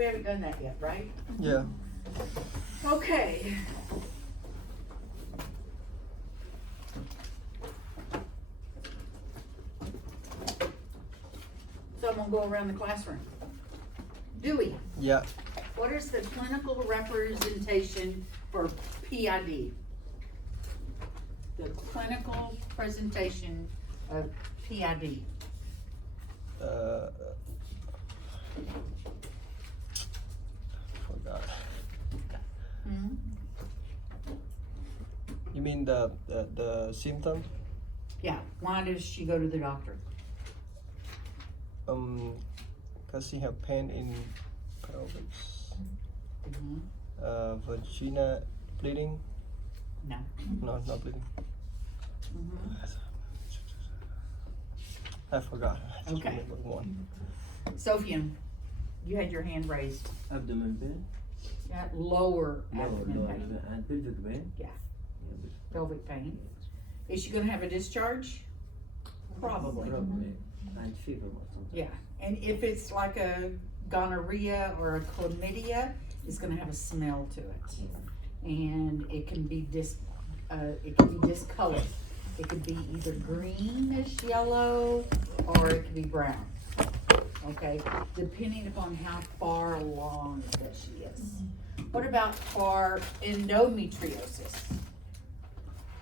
we haven't done that yet, right? Yeah. Okay. So I'm gonna go around the classroom. Dewey, Yeah. what is the clinical representation for PID? The clinical presentation of PID. Forgot. Hmm? You mean the symptom? Yeah, why does she go to the doctor? Cause she have pain in pelvis. Mm-hmm. Vagina bleeding? No. No, not bleeding. Mm-hmm. I forgot. I just Okay. remember one. Sophia, you had your hand raised. Abdomen pain, Yeah, lower lower abdomen pain, abdomen, and pelvic pain. Yeah. Yeah, pelvic pain. Is she gonna have a discharge? Probably. probably. And fever or something. Yeah, and if it's like a gonorrhea or a chlamydia, it's gonna have a smell to it. And it can be discolored. It could be either greenish yellow or it could be brown. Okay, depending upon how far along that she is. What about for endometriosis?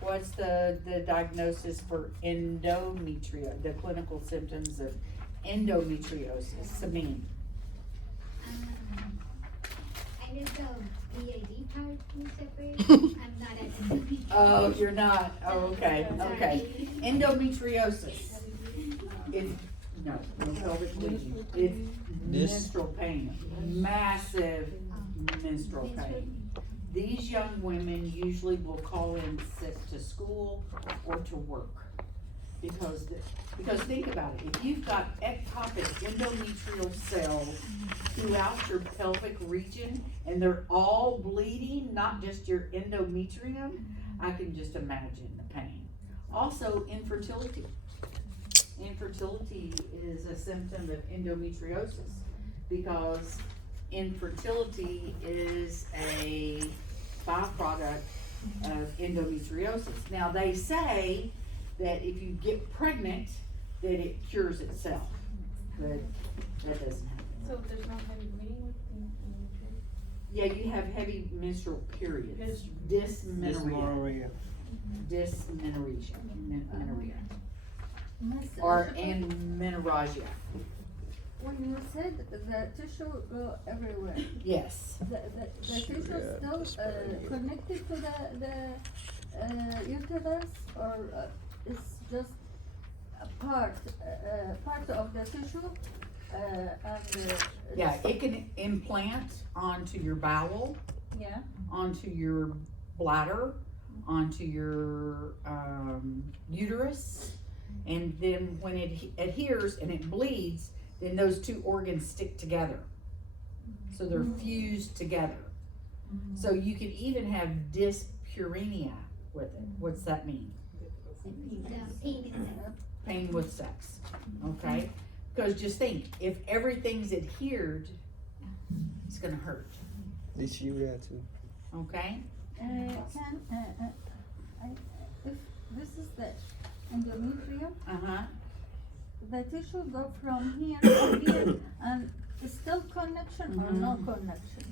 What's the diagnosis for endometriosis, the clinical symptoms of endometriosis? Sabine? I know the BAD part is separate. I'm not at endometriosis. Oh, you're not, oh, okay, okay. Sorry. Endometriosis, it's, no pelvic lesion, it's This- menstrual pain, massive menstrual pain. These young women usually will call in sick to school or to work. Because think about it, if you've got ectopic endometrial cells throughout your pelvic region and they're all bleeding, not just your endometrium, I can just imagine the pain. Also, infertility. Infertility is a symptom of endometriosis because infertility is a byproduct of endometriosis. Now, they say that if you get pregnant, that it cures itself, but that doesn't happen. So there's no heavy bleeding with endometriosis? Yeah, you have heavy menstrual periods, dysmenorrhea, dysmenorrhea, or amenorrhea. When you said the tissue go everywhere, Yes, the tissue still connected to the uterus, or it's just a part of the tissue, yeah, it can implant onto your bowel, yeah. onto your bladder, onto your uterus, and then when it adheres and it bleeds, then those two organs stick together. So they're fused together. So you could even have dyspurenia with it. What's that mean? Pain with sex, okay? Because just think, if everything's adhered, it's gonna hurt, This urea too. okay? If this is the endometrium, Uh-huh, the tissue go from here to here, and it's still connection or no connection?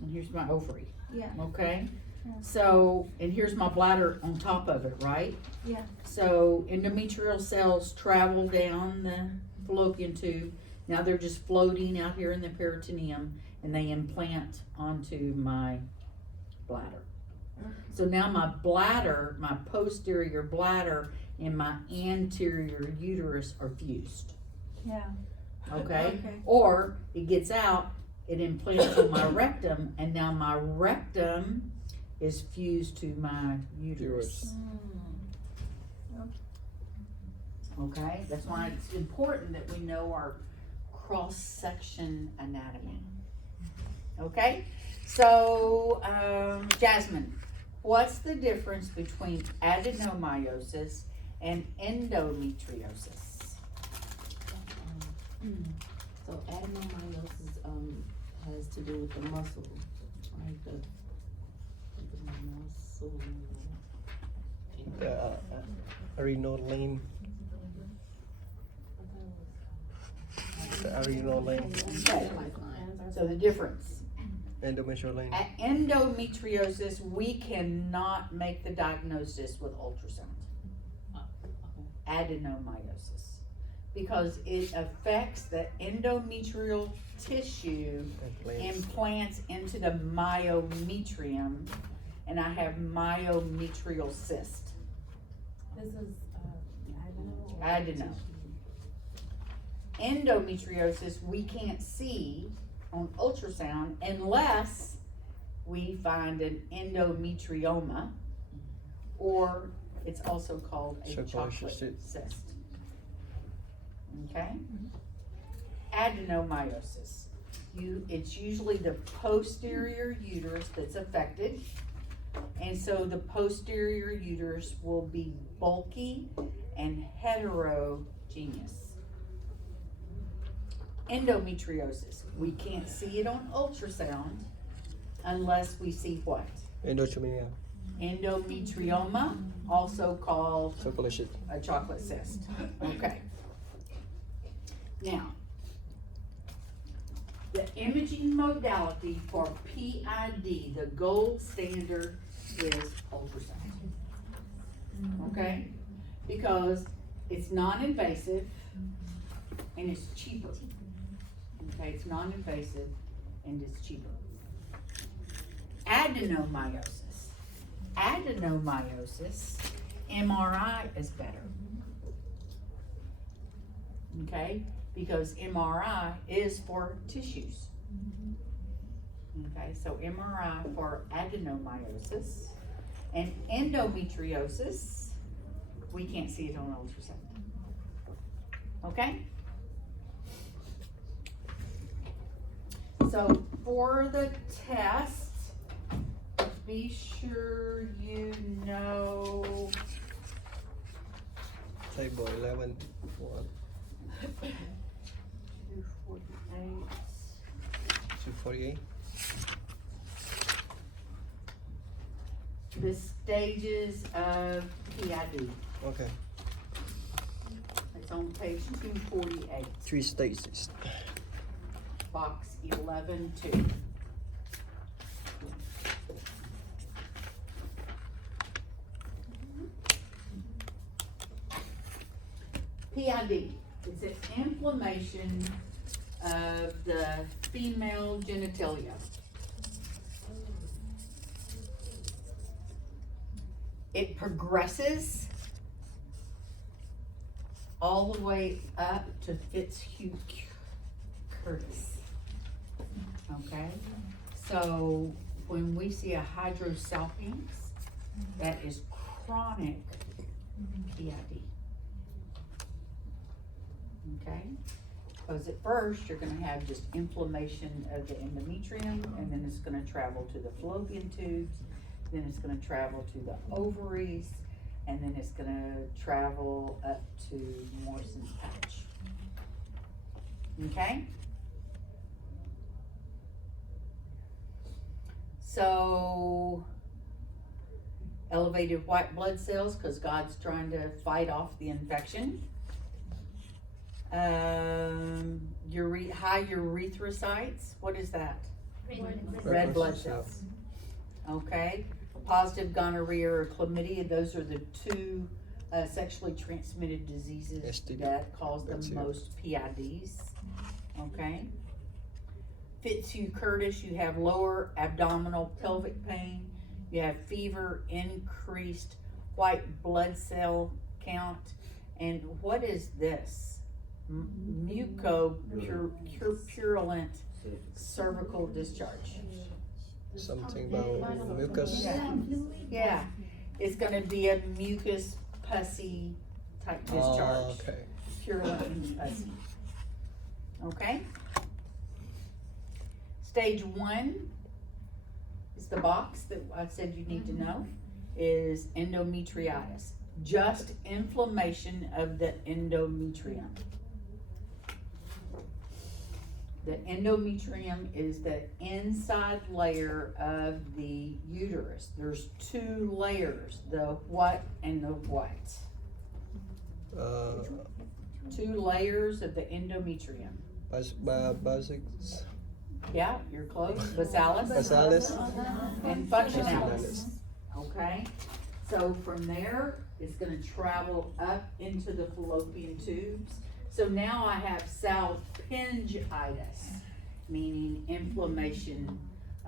and here's my ovary, Yeah, okay? Yeah. So, and here's my bladder on top of it, right? yeah. So endometrial cells travel down the fallopian tube. Now they're just floating out here in the peritoneum and they implant onto my bladder. So now my bladder, my posterior bladder and my anterior uterus are fused, Yeah. okay? Okay. Or it gets out, it implants on my rectum and now my rectum is fused to my uterus. Okay, that's why it's important that we know our cross-section anatomy. Okay, so Jasmine, what's the difference between adenomyosis and endometriosis? So adenomyosis, has to do with the muscle, right? The muscle. The arenal lane. The arenal lane. Okay, so the difference. Endometrial lane. At endometriosis, we cannot make the diagnosis with ultrasound. Adenomyosis, because it affects the endometrial tissue, implants into the myometrium, and I have myometrial cyst. This is, adeno? Adeno. Endometriosis, we can't see on ultrasound unless we find an endometrioma, or it's also called a chocolate cyst. Okay? Adenomyosis. It's usually the posterior uterus that's affected, and so the posterior uterus will be bulky and heterogeneous. Endometriosis, we can't see it on ultrasound unless we see what? Endometrium. Endometrioma, also called Chocolate. a chocolate cyst. Okay. Now, the imaging modality for PID, the gold standard, is ultrasound. Okay? Because it's non-invasive and it's cheaper. Okay, it's non-invasive and it's cheaper. Adenomyosis. Adenomyosis, MRI is better. Okay, because MRI is for tissues. Okay, so MRI for adenomyosis. And endometriosis, we can't see it on ultrasound. Okay? So for the test, be sure you know Table 11. 248. 248. The stages of PID. Okay. It's on page 248, 3 stages. box 11-2. PID is an inflammation of the female genitalia. It progresses all the way up to Fitzhugh Curtis. Okay? So when we see a hydrosalpinx, that is chronic PID. Okay? Because at first you're gonna have just inflammation of the endometrium, and then it's gonna travel to the fallopian tubes, then it's gonna travel to the ovaries, and then it's gonna travel up to Morrison's patch. Okay? So, elevated white blood cells, because God's trying to fight off the infection. High erythrocytes, what is that? Red blood cells. Okay, positive gonorrhea or chlamydia, those are the two sexually transmitted diseases STD. that cause the That's it. most PIDs. Okay. Fitzhugh Curtis, you have lower abdominal pelvic pain, you have fever, increased white blood cell count, and what is this? Mucopurulent cervical discharge. Something about mucus. Yeah, it's gonna be a mucus pussy type discharge. Okay. Purulent and pussy. Okay? Stage 1 is the box that I said you need to know, is endometriosis. Just inflammation of the endometrium. The endometrium is the inside layer of the uterus. There's two layers, the what and the what. Two layers of the endometrium. Basics. Yeah, you're close. Basalis Basalis. and functionalis. Okay, so from there, it's gonna travel up into the fallopian tubes. So now I have salpingitis, meaning inflammation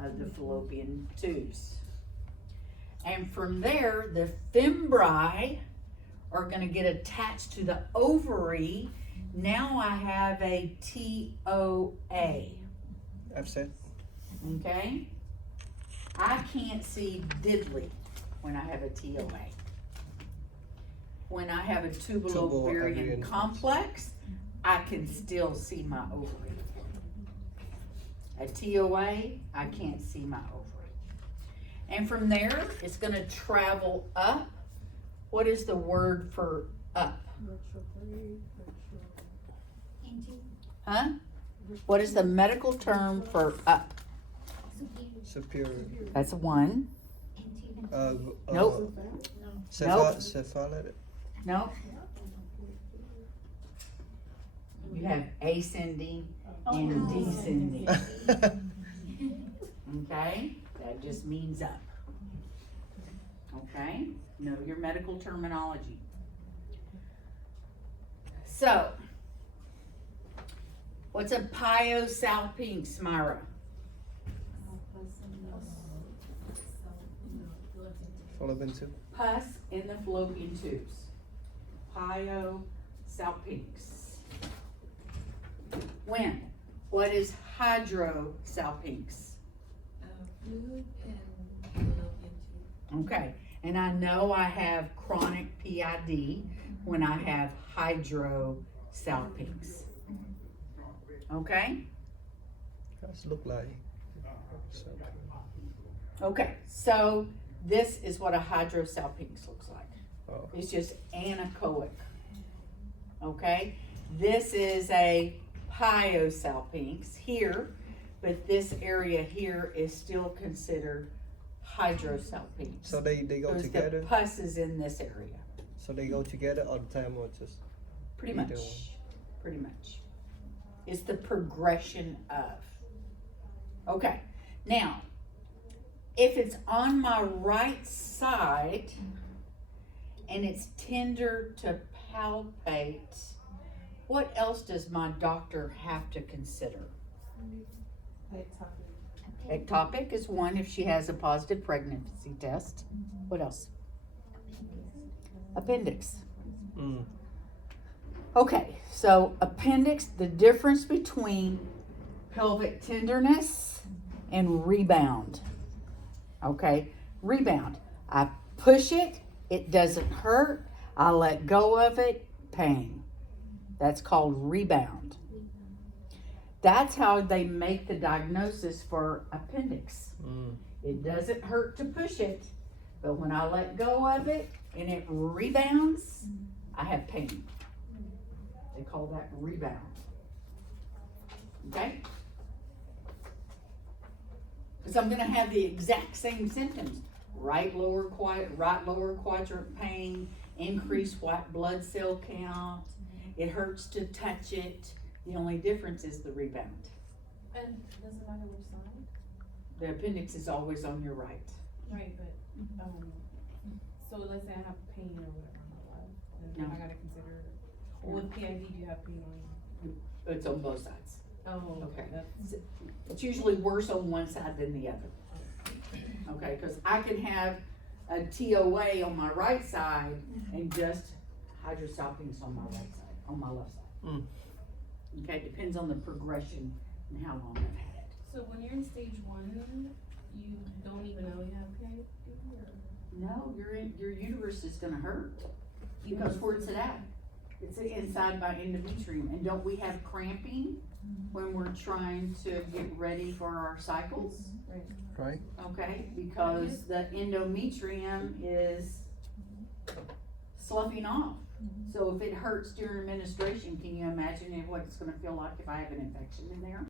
of the fallopian tubes. And from there, the fimbriae are gonna get attached to the ovary. Now I have a TOA, Upset. okay? I can't see diddly when I have a TOA. When I have a tubalo-ovarian Tubalo-ovarian complex, I can still see my ovary. A TOA, I can't see my ovary. And from there, it's gonna travel up. What is the word for up? Into Huh? What is the medical term for up? superior. Superior. That's one. Into Nope. Cephalad. No. You have ascending and descending. Okay? That just means up. Okay? Know your medical terminology. So, what's a pyosalpinx, Myra? Fallopian tube. Pus in the fallopian tubes. Pyosalpinx. When? What is hydrosalpinx? Fluid and fallopian tube. Okay, and I know I have chronic PID when I have hydrosalpinx. Okay? Does look like. Okay, so this is what a hydrosalpinx looks like. Oh. It's just anechoic. Okay? This is a pyosalpinx here, but this area here is still considered hydrosalpinx. So they go Because together. the pus is in this area. So they go together all the time, or just Pretty Either much. one. Pretty much. It's the progression of. Okay, now, if it's on my right side and it's tender to palpate, what else does my doctor have to consider? Ectopic is one if she has a positive pregnancy test. What else? Appendix. mm. Okay, so appendix, the difference between pelvic tenderness and rebound. Okay, rebound. I push it, it doesn't hurt. I let go of it, pain. That's called rebound. That's how they make the diagnosis for appendix. Mm. It doesn't hurt to push it, but when I let go of it and it rebounds, I have pain. They call that rebound. Okay? Because I'm going to have the exact same symptoms. Right lower quadrant pain, increased white blood cell count. It hurts to touch it. The only difference is the rebound. And does it matter which side? The appendix is always on your right. Right, but, so let's say I have pain or whatever on my left, then No. I gotta consider, with PID, do you have pain on? It's on both sides. Oh, Okay. that's, It's usually worse on one side than the other. Okay, because I can have a TOA on my right side and just hydrosalpinx on my right side, on my left side. Mm. Okay, depends on the progression and how long I've had it. so when you're in stage 1, you don't even know you have PID, or? No, your uterus is gonna hurt because where's it at? It's inside my endometrium. And don't we have cramping when we're trying to get ready for our cycles? Right. Okay, because the endometrium is sloughing off. So if it hurts during menstruation, can you imagine what it's gonna feel like if I have an infection in there?